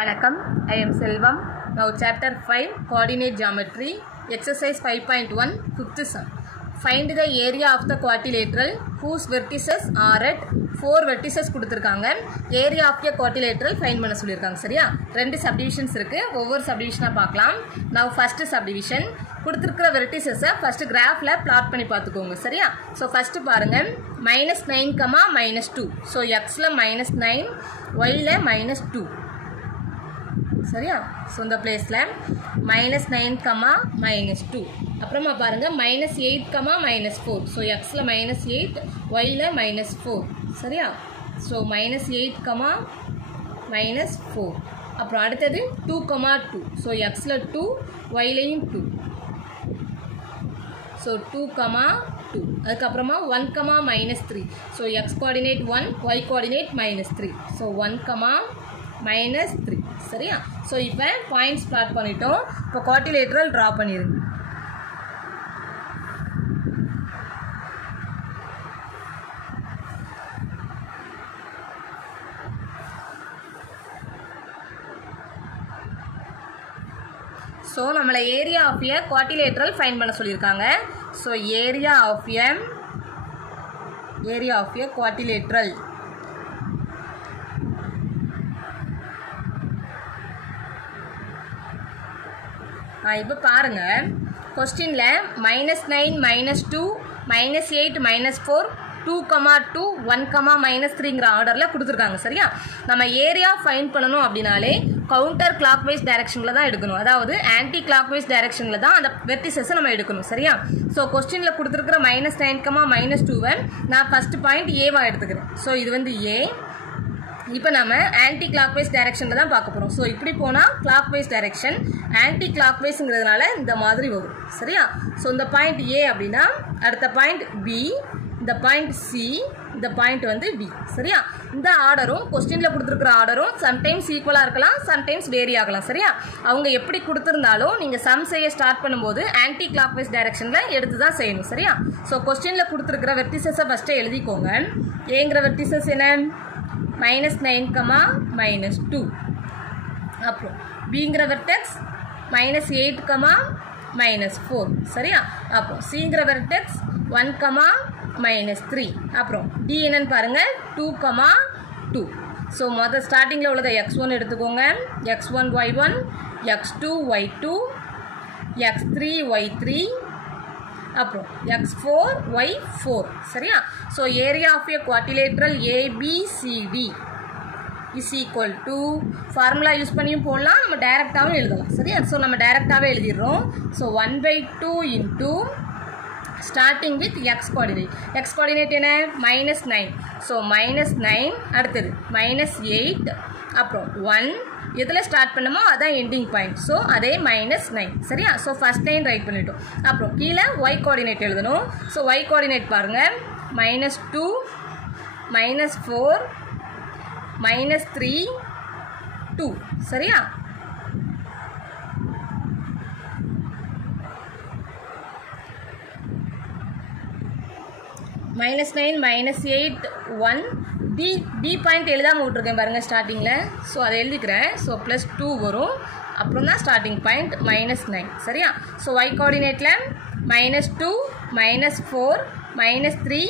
Vanakkam, I am Selvam. Now chapter 5 coordinate geometry exercise 5.1 fifth sum. Find the area of the quadrilateral whose vertices are at 4 vertices கொடுத்திருக்காங்க. Area of a quadrilateral find பண்ண சொல்லிருக்காங்க. சரியா? ரெண்டு subdivisions இருக்கு. ஒவ்வொரு subdivision-ஆ பார்க்கலாம். Now first subdivision கொடுத்திருக்கிற vertices first graphல plot பண்ணி பார்த்துக்கோங்க. சரியா? So first பாருங்க -9, -2. So x-ல -9, y-ல -2. சரியா? ஸோ இந்த பிளேஸில் -9, -2. அப்புறமா பாருங்கள் -8, -4. ஸோ எக்ஸில் -8, ஒயில் -4. சரியா? ஸோ -8, -4. அப்புறம் அடுத்தது 2, 2. ஸோ எக்ஸில் 2, ஒயிலையும் 2. ஸோ 2, 2. அதுக்கப்புறமா 1, -3. So x coordinate 1, y coordinate -3. So 1, -3. சரியா? ஸோ இப்போ பாயிண்ட்ஸ் பிளாட் பண்ணிட்டோம். இப்போ குவாட்ரிலேட்ரல் ட்ரா பண்ணிடுங்க. ஸோ நம்மளை area of a quadrilateral find பண்ண சொல்லியிருக்காங்க. So area of a quadrilateral இப்போ பாருங்கள் கொஸ்டினில் -9, -2, -8, -4, 2, 2, 1, -3ங்கிற ஆர்டரில் கொடுத்துருக்காங்க. சரியா? நம்ம ஏரியா ஃபைண்ட் பண்ணணும் அப்படின்னாலே கவுண்டர் கிளாக் வைஸ் டைரக்ஷனில் தான் எடுக்கணும். அதாவது ஆன்டி கிளாக் வைஸ் டைரக்ஷனில் தான் அந்த வெர்டிசஸை நம்ம எடுக்கணும். சரியா? ஸோ கொஸ்டினில் கொடுத்துருக்கிற -9, -2வை நான் ஃபஸ்ட்டு பாயிண்ட் ஏவாக எடுத்துக்கிறேன். ஸோ இது வந்து ஏ. இப்போ நம்ம ஆன்டி கிளாக் வைஸ் டைரக்ஷனில் தான் பார்க்க போகிறோம். ஸோ இப்படி போனால் clockwise direction, anti clock வைஸுங்கிறதுனால இந்த மாதிரி வரும். சரியா? ஸோ இந்த பாயிண்ட் ஏ அப்படின்னா அடுத்த பாயிண்ட் பி, இந்த பாயிண்ட் சி, இந்த பாயிண்ட் வந்து டி. சரியா? இந்த ஆர்டரும் கொஸ்டினில் கொடுத்துருக்குற ஆர்டரும் சம்டைம்ஸ் ஈக்குவலாக இருக்கலாம், சம்டைம்ஸ் வேரி ஆகலாம். சரியா? அவங்க எப்படி கொடுத்துருந்தாலும் நீங்கள் சம் செய்ய ஸ்டார்ட் பண்ணும்போது ஆன்டி கிளாக் வைஸ் டைரக்ஷனில் எடுத்து தான் செய்யணும். சரியா? ஸோ கொஸ்டினில் கொடுத்துருக்கிற வெர்டிசஸை ஃபஸ்ட்டே எழுதிக்கோங்க. ஏங்கிற வெர்டிசஸ் என்ன? -9, -2. அப்புறம் பிங்கிற வெர்டெக்ஸ் -8, -4. சரியா? அப்புறம் சிங்கிற வெர்டெக்ஸ் 1, -3. அப்புறம் டி என்னன்னு பாருங்கள் 2, 2. ஸோ மொதல் ஸ்டார்டிங்கில் உள்ளதை x1 எடுத்துக்கோங்க. x1, y1, x2, y2, x3, y3, அப்புறம் x4, y4. சரியா? So area of a quadrilateral ABCD is equal to formula use பண்ணியும் போடலாம், நம்ம டைரெக்டாகவும் எழுதலாம். சரியா? ஸோ நம்ம டைரெக்டாகவே எழுதிடுறோம். So 1/2 into starting with X coordinate. X coordinate என்ன? -9. ஸோ -9 அடுத்தது -8 அப்புறம் 1 எதில் ஸ்டார்ட் பண்ணமோ அதான் எண்டிங் பாயிண்ட். ஸோ அதே -9. சரியா? ஸோ ஃபஸ்ட் லைன் ரைட் பண்ணிட்டோம். அப்புறம் கீழே ஒய் கோஆர்டினேட் எழுதணும். ஸோ ஒய் கோஆர்டினேட் பாருங்கள் -2, -4, -3, 2. சரியா? -9, -8, 1. டி பாயிண்ட் எழுதாமல் விட்ருக்கேன் பாருங்கள் ஸ்டார்டிங்கில். ஸோ அதை எழுதிக்கிறேன். ஸோ +2 வரும். அப்புறம் தான் ஸ்டார்டிங் பாயிண்ட் -9. சரியா? ஸோ ஒய் கோஆர்டினேட்டில் -2, -4, -3,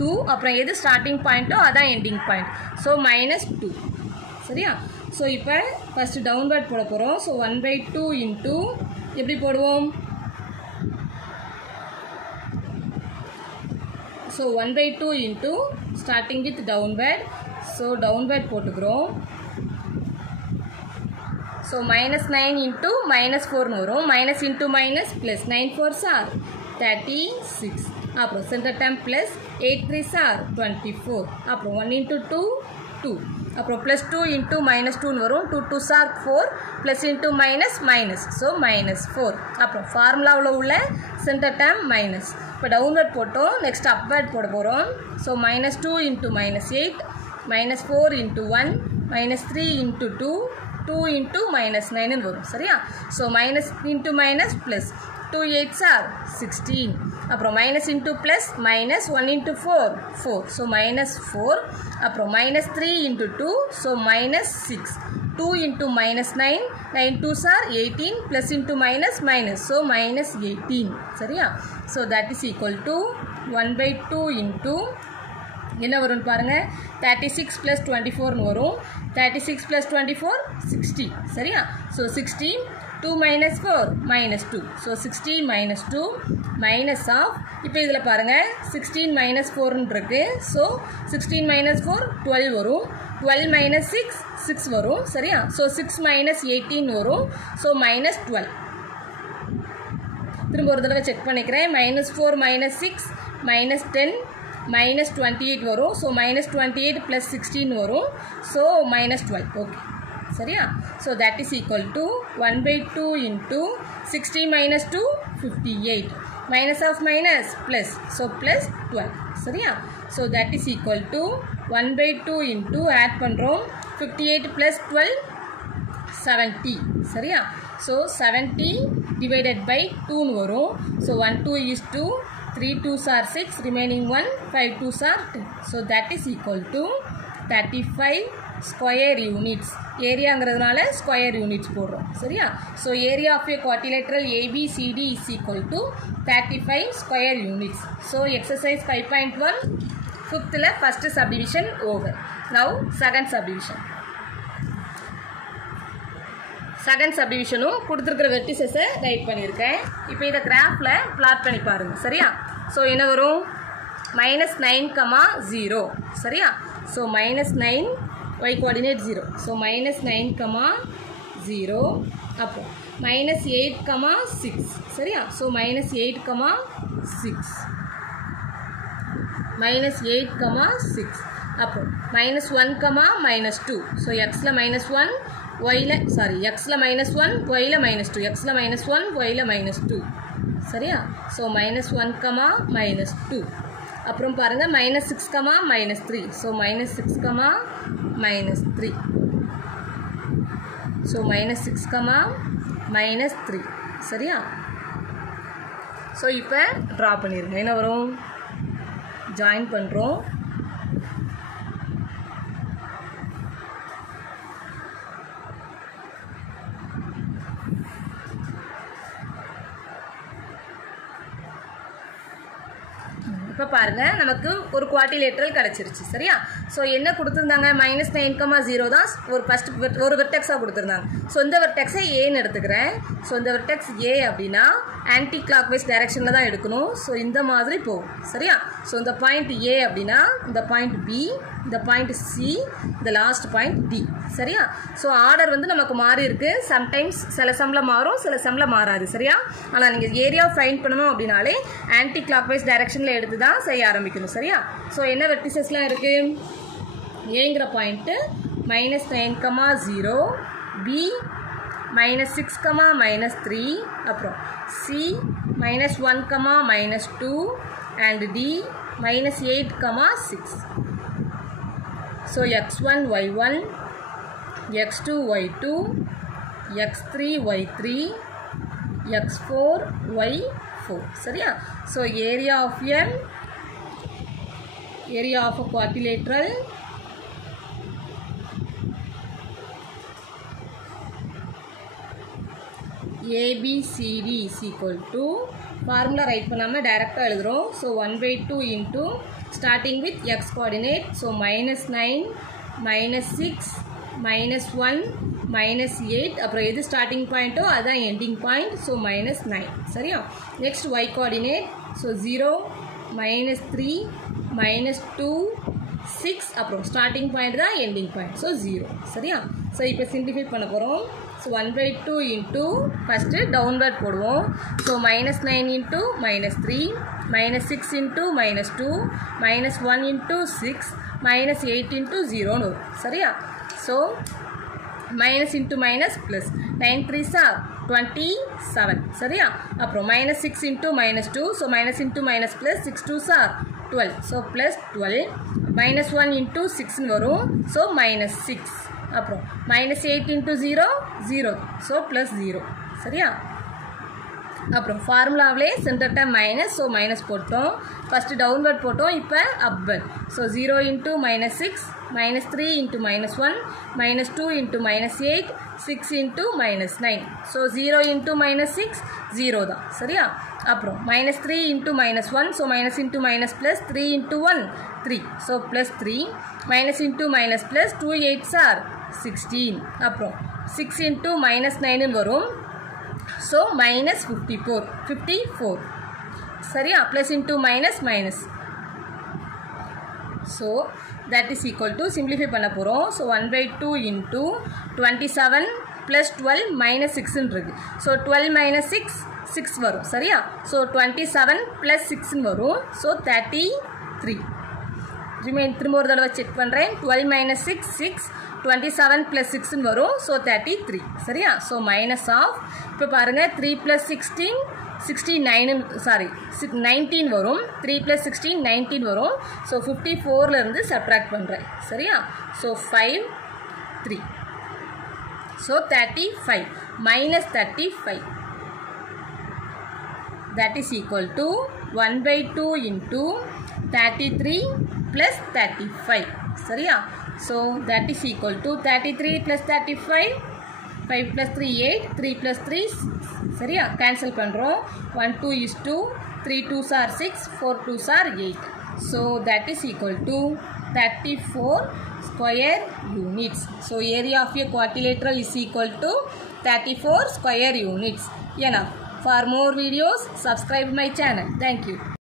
2. அப்புறம் எது ஸ்டார்டிங் பாயிண்ட்டோ அதான் எண்டிங் பாயிண்ட். ஸோ -2. சரியா? ஸோ இப்போ ஃபஸ்ட்டு டவுன்வர்ட் போட போகிறோம். ஸோ 1/2 இன்ட்டு எப்படி போடுவோம்? So 1/2 into starting with downward. So downward போட்டுக்கிறோம். ஸோ -9 இன்ட்டு -4ன்னு வரும். -, +, 9 4s are 36. அப்புறம் சென்டர் டேர்ம் +8 3s are 24. அப்புறம் 1 × 2, 2. அப்புறம் +2 இன்ட்டு -2ன்னு வரும். 2 2s are 4, +, +, ஸோ -4. அப்புறம் ஃபார்முலாவில் உள்ள சென்டர் டேர்ம் மைனஸ். இப்போ டவுன்வர்ட் போட்டோம். நெக்ஸ்ட் அப்வர்ட் போட போகிறோம். So -2 into -8, -4 into 1, -3 into 2, 2 into -9ன்னு வரும். சரியா? So -, +, 2 8s are 16. அப்புறம் minus into plus minus 1 into 4 4. So minus 4. அப்புறம் minus 3 into 2. So minus 6. 2 into minus 9, 9 2s are 18, plus into minus minus, so minus 18 சரியா. So that is equal to 1 by 2 into என்ன வரும்னு பாருங்க 36 plus 24 வரும். 36 plus 24 60 சரியா. So 60 2 minus 4 minus 2, so 60 minus 2 minus of இப்போ இதில் பாருங்க 16 minus 4 இருக்கு. So 16 minus 4 12 வரும். 12 minus 6 6 வரும் சரியா. So 6 minus 18 வரும். So minus 12. திரும்ப ஒரு தடவை செக் பண்ணிக்கிறேன். minus 4 minus 6 minus 10 minus 28 வரும். So minus 28 plus 16 வரும். So minus 12. ஓகே சரியா. So that is equal to 1 by 2 into 60 minus 2 58, minus of minus plus, so plus 12 சரியா. So that is equal to 1 by 2 into add பண்ணுறோம் 58 plus 12 70 சரியா. So 70 divided by 2 வரும். So 1 2 is 2, 3 2s are 6, remaining 1, 5 2s are 10. So that is equal to 35 square units. ஏரியாங்கிறதுனால square units போடுறோம் சரியா. So area of a quadrilateral ABCD is equal to 35 square units. So exercise 5.1 ஃபிஃப்த்தில் first subdivision over. Now second subdivision. செகண்ட் சப்டிவிஷனும் கொடுத்துருக்கிற வெர்டிசஸை right பண்ணியிருக்கேன். இப்போ இதை கிராஃபில் பிளாட் பண்ணி பாருங்கள் சரியா. ஸோ என்ன வரும் -9, 0 சரியா. ஸோ -9 y coordinate 0, so -9, 0 அப்போ -8, 6 சரியா. so -8, 6 -8, 6 அப்போ -1, -2, so xல -1 yல xல -1 yல -2, xல -1 yல -2 சரியா. so -1, -2 அப்புறம் பாருங்க -6, -3, so -6, -3, so -6, -3 சரியா. ஸோ இப்போ ட்ரா பண்ணிடுங்க. என்ன வரும் ஜாயின் பண்ணுறோம். இப்போ பாருங்கள் நமக்கு ஒரு குவாட்ரிலேட்ரல் கிடச்சிருச்சு சரியா. ஸோ என்ன கொடுத்துருந்தாங்க -9, 0 தான் ஒரு வெர்டெக்ஸாக கொடுத்துருந்தாங்க. ஸோ இந்த வெர்டெக்ஸை ஏன்னு எடுத்துக்கிறேன். ஸோ இந்த வெர்டெக்ஸ் ஏ அப்படின்னா ஆன்டி கிளாக் வைஸ் டைரக்ஷனில் தான் எடுக்கணும். ஸோ இந்த மாதிரி போகும் சரியா. ஸோ இந்த பாயிண்ட் ஏ அப்படின்னா இந்த பாயிண்ட் பி, இந்த பாயிண்ட் சி, இந்த லாஸ்ட் பாயிண்ட் டி சரியா. ஸோ ஆர்டர் வந்து நமக்கு மாறி இருக்கு. சம்டைம்ஸ் சில சம்மில் மாறும், சில சம்மில் மாறாது சரியா. ஆனால் நீங்கள் ஏரியா ஃபைண்ட் பண்ணணும் அப்படின்னாலே ஆன்டி கிளாக் வைஸ் டைரக்ஷனில் எடுத்து தான் செய்ய ஆரம்பிக்கணும் சரியா. ஸோ என்ன வெர்டிசஸ்லாம் இருக்குது ஏங்கிற பாயிண்ட்டு -9, 0, பி -6, -3, அப்புறம் C -1, -2 and D -8, 6. So x1 y1, x2 y2, x3 y3, x4 y4 சரியா. So area of a quadrilateral ABCD is equal to formula write பண்ணாமல் டைரெக்டாக எழுதுகிறோம். So 1 by 2 into starting with x coordinate, so -9, -6, -1, -8 அப்புறம் எது starting பாயிண்ட்டோ அதுதான் ending point. So -9 சரியா. Next y coordinate, so 0, -3, -2, 6 அப்புறம் starting point தான் எண்டிங் பாயிண்ட். ஸோ 0 சரியா. ஸோ இப்போ சிம்பிளிஃபை பண்ண போகிறோம். So 1 by 2 into first downward போடுவோம். So -9 into -3, -6 into -2, -1 into 6, -8 into 0 வரும் சரியா. So minus into minus plus 9 3s are 27 சரியா. அப்புறம் -6 into -2, so minus into minus plus 6 2s are 12, so plus 12, -1 into 6 வரும், so -6, அப்புறம் -8 into 0 0, so plus 0 சரியா. அப்புறம் ஃபார்முலாவிலே center term minus, so minus போட்டோம். ஃபஸ்ட்டு டவுன்வர்ட் போட்டோம், இப்போ upward. So 0 into -6, -3 into -1, -2 into -8, 6 into -9. So 0 into -6 0 தான் சரியா. அப்புறம் -3 into -1, so minus into minus plus, 3 into 1 3, so plus 3, minus into minus plus, 2 8s are 16. அப்புறம் 6 இன்ட்டு -9 வரும், so -54 சரியா. Plus into minus minus, so that is equal to simplify பண்ண போகிறோம். So 1/2 into 27 plus 12 -6 இருக்கு. So 12 - 6 6 வரும் சரியா. So 27 plus 6 வரும், so 33. திரும்ப ஒரு தடவை செக் பண்ணுறேன். 12 - 6 6, 27 ப்ளஸ் 6 வரும், ஸோ 33 சரியா. ஸோ மைனஸ் ஆஃப், இப்போ பாருங்கள் 3 + 16 69 சாரி 19 வரும், 3 + 16 19 வரும். ஸோ 54லேருந்து சப்ட்ராக்ட் பண்ணுறேன் சரியா. So 5 3, so 35 -35 that is equal to 1/2 into 33 plus 35 சரியா. so that is equal to 33 plus 35, 5 plus 3 8, 3 plus 3 சரியா. கேன்சல் பண்ணுறோம். 1 2 is 2, 3 2s are 6, 4 2s are 8. so that is equal to 34 square units. so area of a quadrilateral is equal to 34 square units. enough. For more videos, subscribe my channel. Thank you.